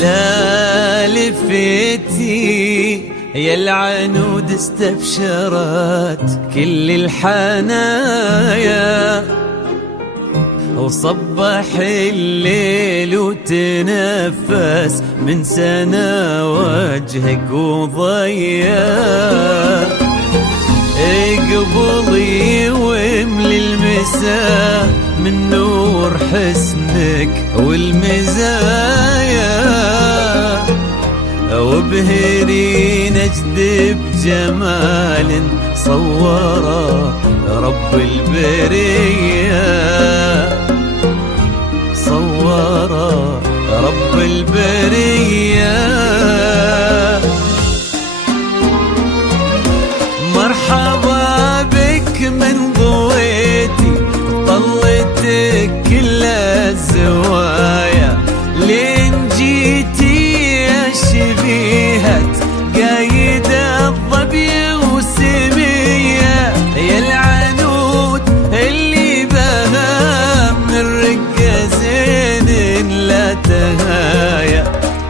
لا لفتي يا العنود استبشرت كل الحنايا، وصبح الليل وتنفس من سنة وجهك وضيا. اقبضي واملي المساء من نور حسنك والمزايا، وابهري نجد بجمال صوره رب البرية، صوره رب البرية. مرحبا بك من ضويتي طلتك كل الزوايا، لين جيتي يا شبيهة قايد الظبي وسمية، يا العنود اللي بها من رقة زين لا تهايا،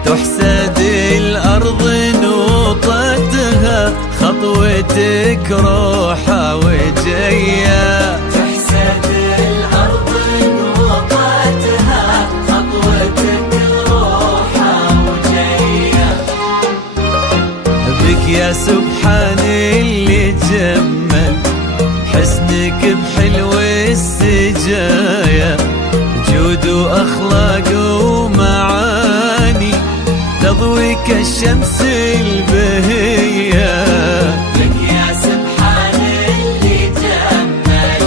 تحسد الأرض نوطتها خطوتك روحة وجاية، تحسد الأرض نوطتها خطوتك روحة وجاية. بك يا سبحان اللي جمل حسنك بحلو السجايا، جود وأخلاق ومعاني تضوي كالشمس البهية. لك يا سبحان اللي جمل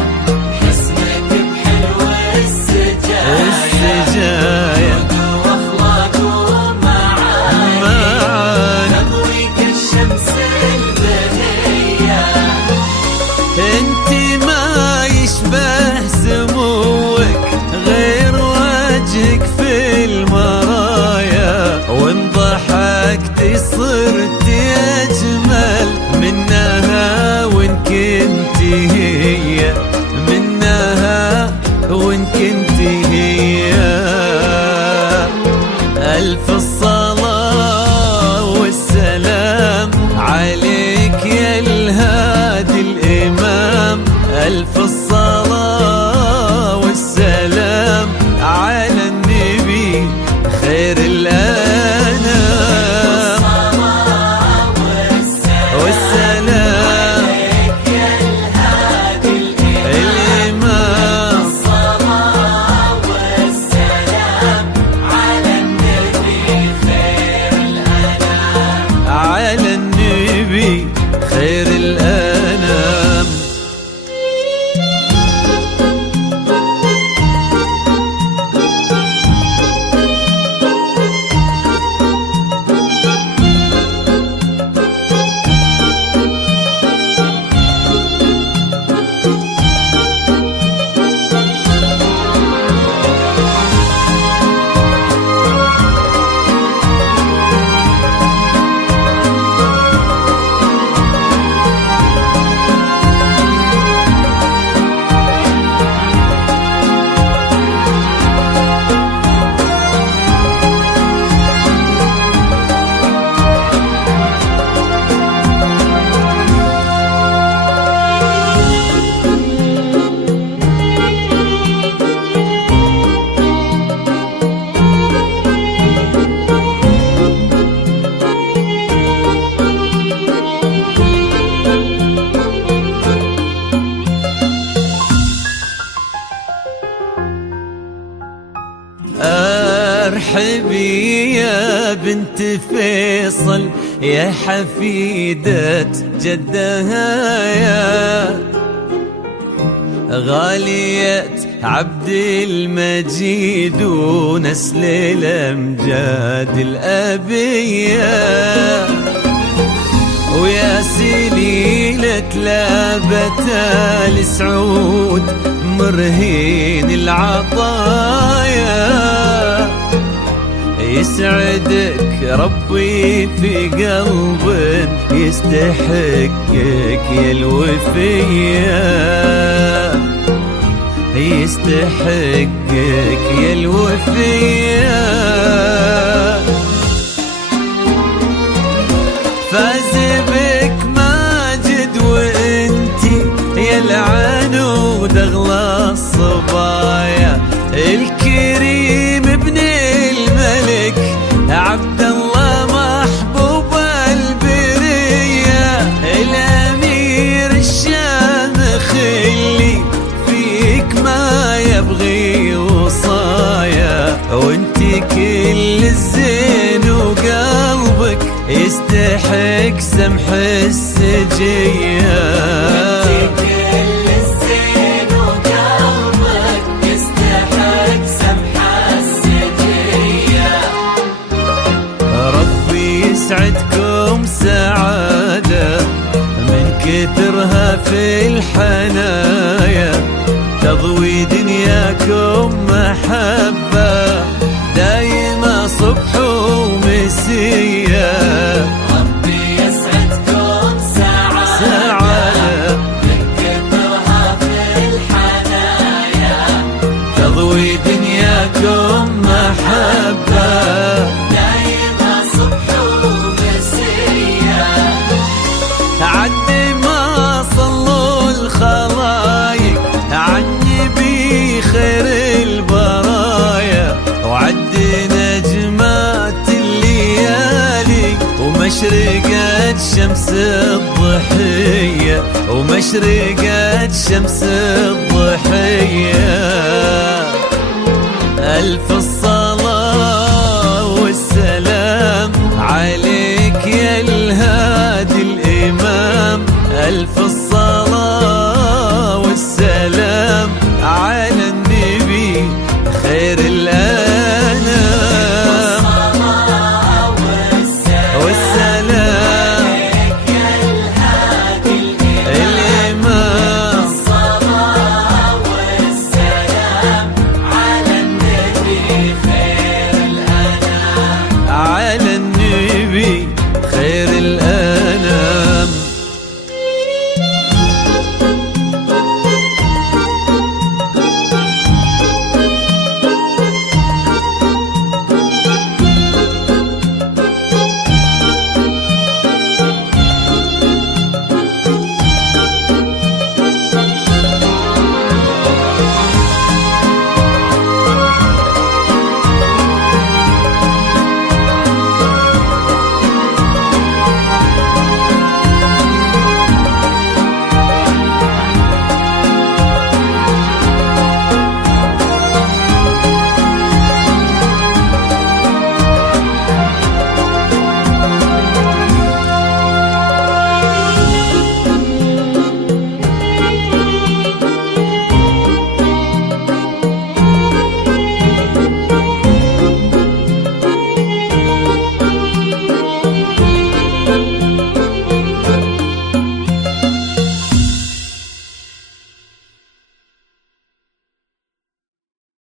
حسنك بحلو السجايا، واخلاق ومعاني تضوي كالشمس البهية. انت ما يشبه سموك غير وجهك في المرايا، وان ضحكتي صرتي أجمل منها وإن كنتي هي، منها وإن كنتي هي. ألف الصلاة والسلام عليك يا الهادي الإمام، ألف الصلاة والسلام على النبي خير الأنام، والسلام عليك يا الهادي الإمام، الصلاة والسلام على النبي خير الأنام، على النبي خير الأنام. ارحبي يا بنت فيصل يا حفيدة جدها، يا غالية عبد المجيد ونسل الأمجاد الأبية، ويا سليلة لابة السعود مرهين العطايا، يسعدك ربي في قلب يستحقك يا الوفية، يستحقك يا الوفية. يستحق سمح السجية. كل الزين وقلبك يستحق سمح السجية. ربي يسعدكم سعادة من كثرها في الحنايا، تضوي دنياكم محبة دايما صبح ومسية. ربي يسعدكم سعادة من كثرها في الحنايا، تضوي دنياكم محبة دايما صبح ومسية. عد ما صلوا الخلايق عني بخير البرايا، وعد نجمات الليالي ومشرقت شمس الضحية، ومشرقت شمس الضحية. ألف